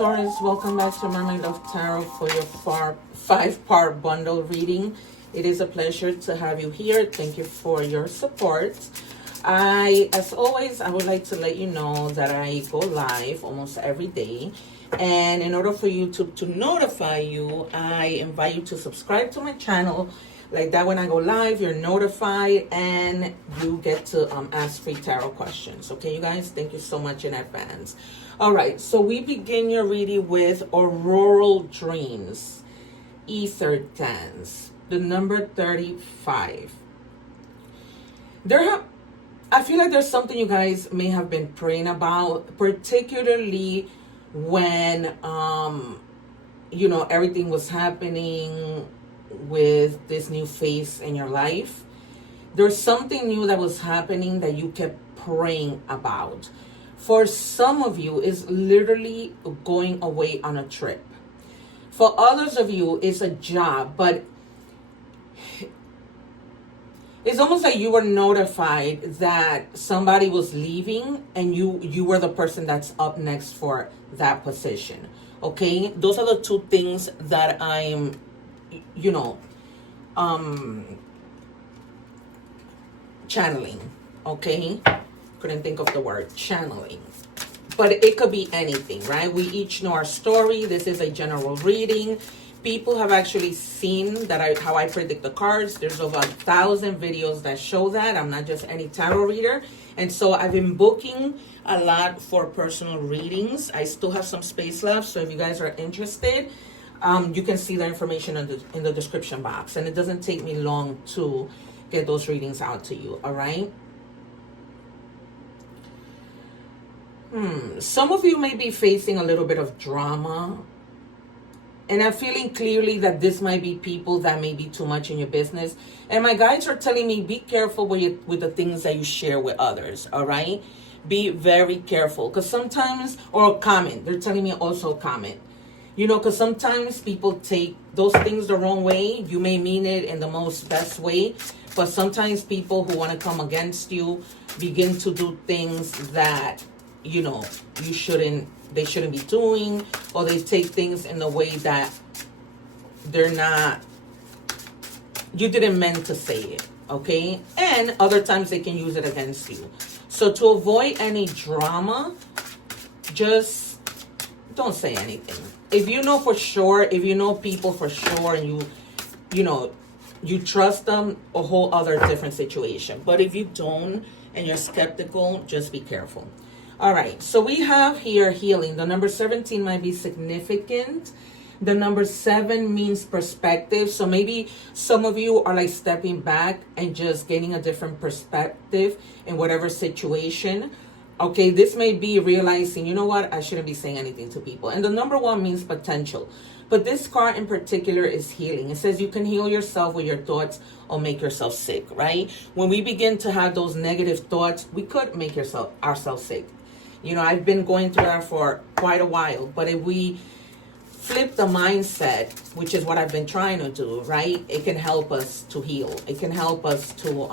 Taurus, welcome back to Mermaid of Tarot for your five-part bundle reading. It is a pleasure to have you here. Thank you for your support. As always, I would like to let you know that I go live almost every day. And in order for YouTube to notify you, I invite you to subscribe to my channel. Like that, when I go live, you're notified and you get to ask free tarot questions. Okay, you guys? Thank you so much in advance. All right, so we begin your reading with Auroral Dreams, Ether Dance, the number 35. I feel like there's something you guys may have been praying about, particularly when, everything was happening with this new phase in your life. There's something new that was happening that you kept praying about. For some of you, it's literally going away on a trip. For others of you, it's a job, but it's almost like you were notified that somebody was leaving and you were the person that's up next for that position. Okay? Those are the two things that I'm channeling. Okay? Couldn't think of the word channeling, but it could be anything, right? We each know our story. This is a general reading. People have actually seen that how I predict the cards. There's over 1,000 videos that show that. I'm not just any tarot reader. And so I've been booking a lot for personal readings. I still have some space left. So if you guys are interested, you can see the information in the description box. And it doesn't take me long to get those readings out to you. All right. Some of you may be facing a little bit of drama. And I'm feeling clearly that this might be people that may be too much in your business. And my guides are telling me, be careful with the things that you share with others, all right? Be very careful. Because sometimes, or comment. They're telling me also comment. Because sometimes people take those things the wrong way. You may mean it in the most best way. But sometimes people who want to come against you begin to do things that, they shouldn't be doing, or they take things in a way that you didn't meant to say it, okay? And other times they can use it against you. So to avoid any drama, just don't say anything. If you know for sure, if you know people for sure, and you trust them, a whole other different situation. But if you don't and you're skeptical, just be careful. All right, so we have here healing. The number 17 might be significant. The number 7 means perspective. So maybe some of you are like stepping back and just getting a different perspective in whatever situation. Okay, this may be realizing, you know what, I shouldn't be saying anything to people. And the number 1 means potential. But this card in particular is healing. It says you can heal yourself with your thoughts or make yourself sick, right? When we begin to have those negative thoughts, we could make ourselves sick. I've been going through that for quite a while. But if we flip the mindset, which is what I've been trying to do, right? It can help us to heal. It can help us to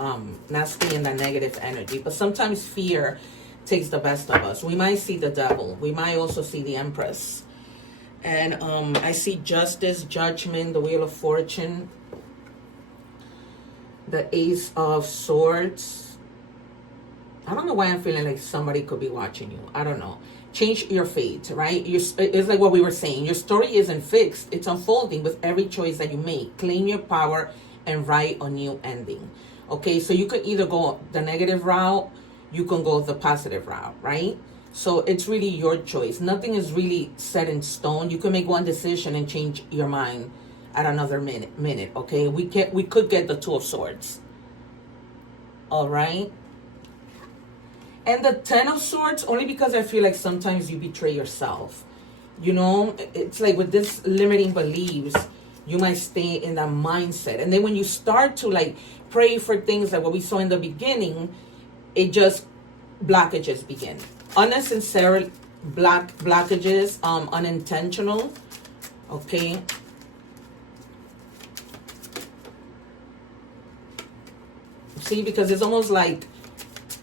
not stay in that negative energy. But sometimes fear takes the best of us. We might see the devil. We might also see the Empress. And I see justice, judgment, the Wheel of Fortune, the Ace of Swords. I don't know why I'm feeling like somebody could be watching you. I don't know. Change your fate, right? It's like what we were saying. Your story isn't fixed. It's unfolding with every choice that you make. Claim your power and write a new ending. Okay, so you could either go the negative route, you can go the positive route, right? So it's really your choice. Nothing is really set in stone. You can make one decision and change your mind at another minute, okay? We could get the Two of Swords. All right? And the 10 of Swords, only because I feel like sometimes you betray yourself. It's like with this limiting beliefs, you might stay in that mindset. And then when you start to pray for things like what we saw in the beginning, it just blockages begin. Unnecessary blockages, unintentional. Okay. See, because it's almost like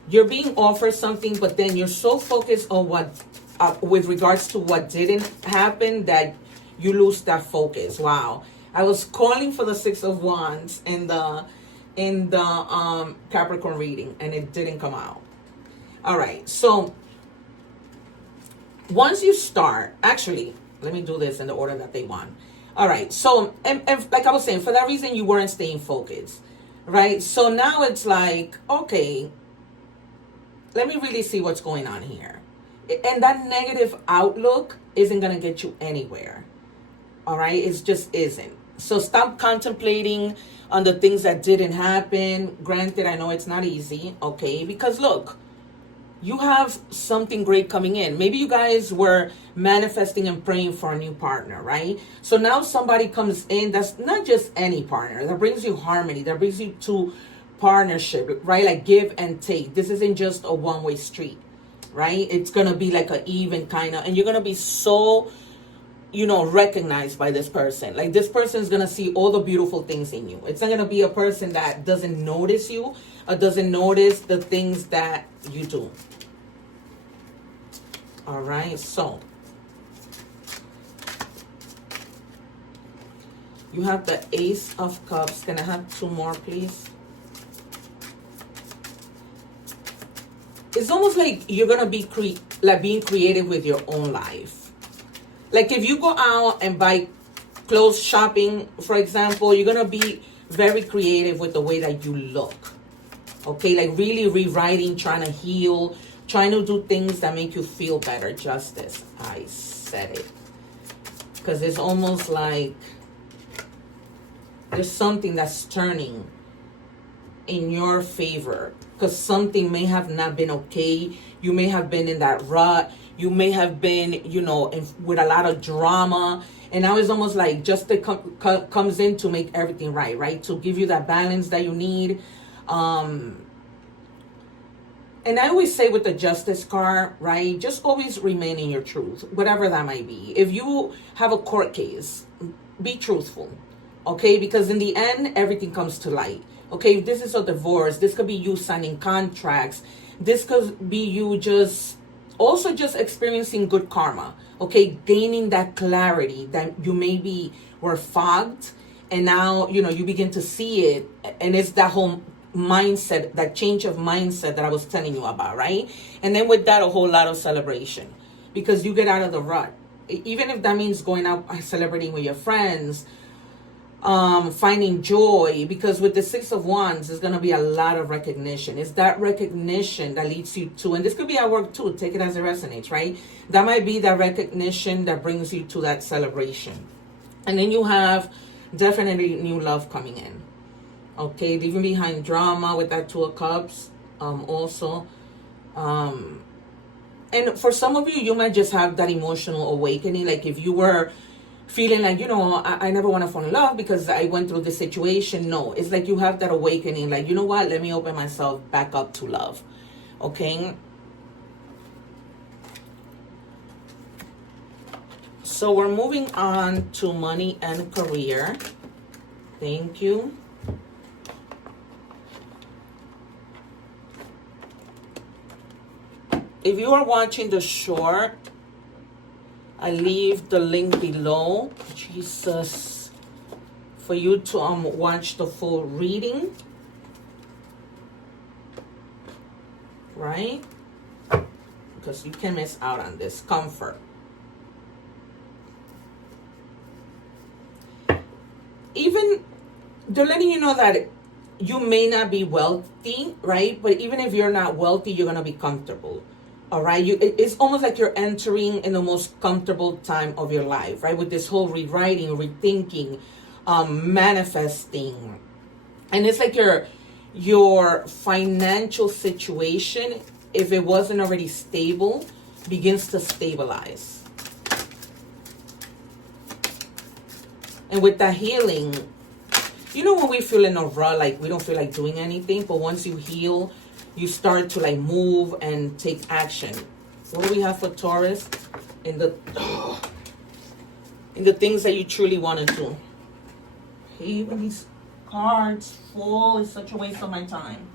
you're being offered something, but then you're so focused on what with regards to what didn't happen, that you lose that focus. Wow. I was calling for the Six of Wands in the Capricorn reading, and it didn't come out. All right, so once you start, actually, let me do this in the order that they want. All right, so and like I was saying, for that reason you weren't staying focused, right? So now it's like, okay, let me really see what's going on here. And that negative outlook isn't going to get you anywhere. All right, it just isn't. So stop contemplating on the things that didn't happen. Granted, I know it's not easy, okay? Because look, you have something great coming in. Maybe you guys were manifesting and praying for a new partner, right? So now somebody comes in that's not just any partner, that brings you harmony, that brings you to partnership, right? Like give and take. This isn't just a one-way street, right? It's going to be like an even kind of, and you're going to be so, you know, recognized by this person. Like this person is going to see all the beautiful things in you. It's not going to be a person that doesn't notice you or doesn't notice the things that you do. All right, so you have the Ace of Cups. Can I have two more, please? It's almost like you're gonna be being creative with your own life. Like if you go out and buy clothes shopping, for example, you're gonna be very creative with the way that you look. Okay, like really rewriting, trying to heal, trying to do things that make you feel better. Justice, I said it. Because it's almost like there's something that's turning in your favor. Because something may have not been okay. You may have been in that rut. You may have been, you know, with a lot of drama. And now it's almost like justice comes in to make everything right, right? To give you that balance that you need. And I always say with the Justice card, right, just always remain in your truth, whatever that might be. If you have a court case, be truthful, okay? Because in the end, everything comes to light, okay? If this is a divorce, this could be you signing contracts. This could be you just experiencing good karma, okay? Gaining that clarity that you maybe were fogged, and now, you know, you begin to see it, and it's that whole mindset, that change of mindset that I was telling you about, right? And then with that, a whole lot of celebration, because you get out of the rut. Even if that means going out celebrating with your friends, finding joy, because with the Six of Wands, there's going to be a lot of recognition. It's that recognition that leads you to, and this could be at work too, take it as it resonates, right? That might be that recognition that brings you to that celebration. And then you have definitely new love coming in. Okay, leaving behind drama with that Two of Cups, also. And for some of you, you might just have that emotional awakening. Like if you were feeling like, you know, I never want to fall in love because I went through this situation. No, it's like you have that awakening. Like, you know what? Let me open myself back up to love. Okay. So we're moving on to money and career. Thank you. If you are watching the short, I leave the link below, Jesus, for you to watch the full reading, right? Because you can miss out on this comfort. Even they're letting you know that you may not be wealthy, right? But even if you're not wealthy, you're gonna be comfortable. All right, it's almost like you're entering in the most comfortable time of your life, right? With this whole rewriting, rethinking, manifesting. And it's like your financial situation, if it wasn't already stable, begins to stabilize. And with that healing, you know, when we feel in a rut, like we don't feel like doing anything, but once you heal, you start to like move and take action. What do we have for Taurus? In the things that you truly want to do. Even these cards fall is such a waste of my time.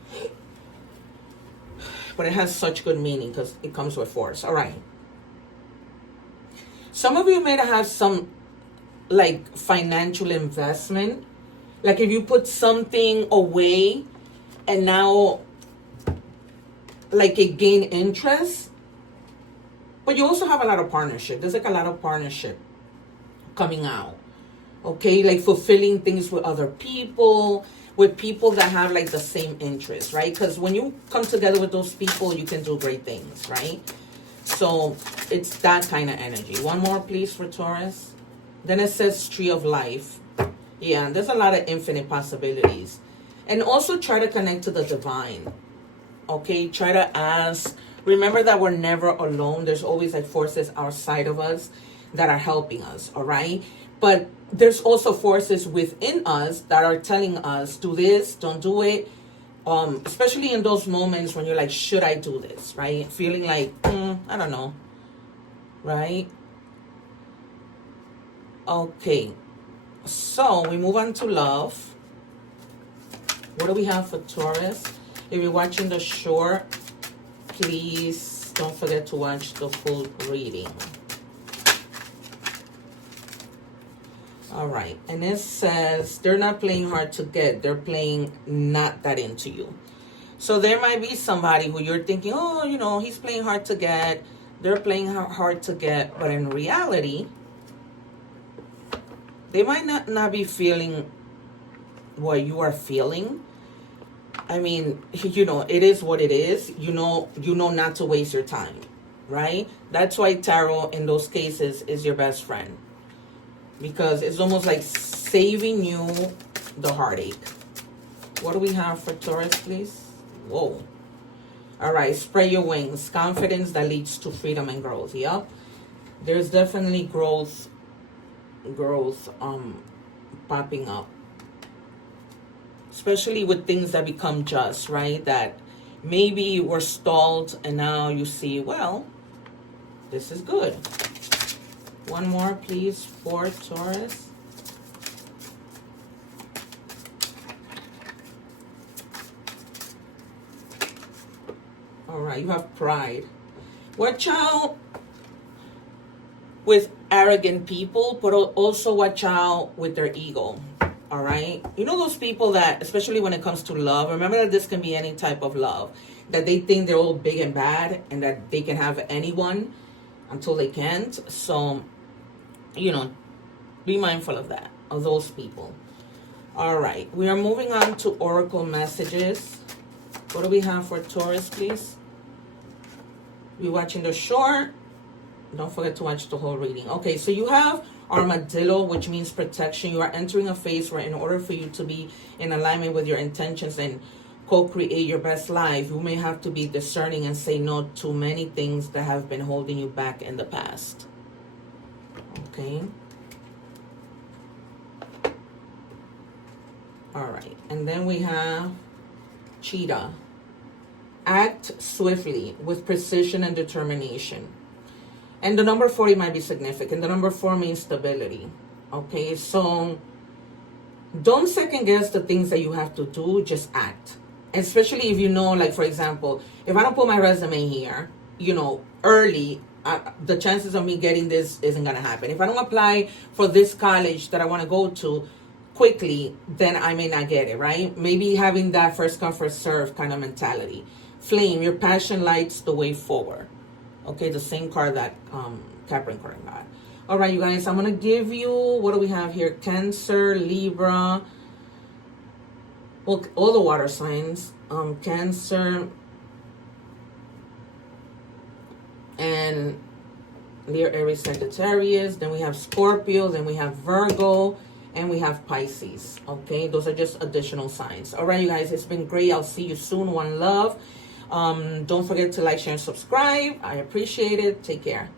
But it has such good meaning because it comes with force. All right. Some of you may have some like financial investment. Like if you put something away and now like it gain interest. But you also have a lot of partnership. There's like a lot of partnership coming out. Okay, like fulfilling things with other people, with people that have like the same interests, right? Because when you come together with those people, you can do great things, right? So it's that kind of energy. One more, please, for Taurus. Then it says Tree of Life. Yeah, there's a lot of infinite possibilities. And also try to connect to the divine. Okay, try to ask. Remember that we're never alone. There's always like forces outside of us that are helping us, all right? But there's also forces within us that are telling us, do this, don't do it. Especially in those moments when you're like, should I do this, right? Feeling like, I don't know, right? Okay, so we move on to love. What do we have for Taurus? If you're watching the short, please don't forget to watch the full reading. All right, and it says they're not playing hard to get. They're playing not that into you. So there might be somebody who you're thinking, oh, you know, he's playing hard to get. They're playing hard to get. But in reality, they might not be feeling what you are feeling. I mean, you know, it is what it is. You know not to waste your time, right? That's why tarot in those cases is your best friend. Because it's almost like saving you the heartache. What do we have for Taurus, please? Whoa. All right, spread your wings. Confidence that leads to freedom and growth. Yep. There's definitely growth popping up. Especially with things that become just, right? That maybe were stalled and now you see, well, this is good. One more, please, for Taurus. All right, you have pride. Watch out with arrogant people, but also watch out with their ego. All right? You know those people that, especially when it comes to love, remember that this can be any type of love, that they think they're all big and bad and that they can have anyone until they can't. So, you know, be mindful of that, of those people. All right, we are moving on to oracle messages. What do we have for Taurus, please? You're watching the short. Don't forget to watch the whole reading. Okay, so you have armadillo, which means protection. You are entering a phase where in order for you to be in alignment with your intentions and co-create your best life, you may have to be discerning and say no to many things that have been holding you back in the past. Okay. All right. And then we have cheetah. Act swiftly with precision and determination. And the number 40 might be significant. The number 4 means stability. Okay. So don't second guess the things that you have to do. Just act. Especially if you know, like, for example, if I don't put my resume here, you know, early, the chances of me getting this isn't going to happen. If I don't apply for this college that I want to go to quickly, then I may not get it, right? Maybe having that first come, first serve kind of mentality. Flame, your passion lights the way forward. Okay, the same card that Capricorn got. All right, you guys, I'm going to give you, what do we have here? Cancer, Libra, well, all the water signs. Cancer, and Leo, Aries, Sagittarius. Then we have Scorpio. Then we have Virgo. And we have Pisces. Okay, those are just additional signs. All right, you guys, it's been great. I'll see you soon. One love. Don't forget to like, share, and subscribe. I appreciate it. Take care.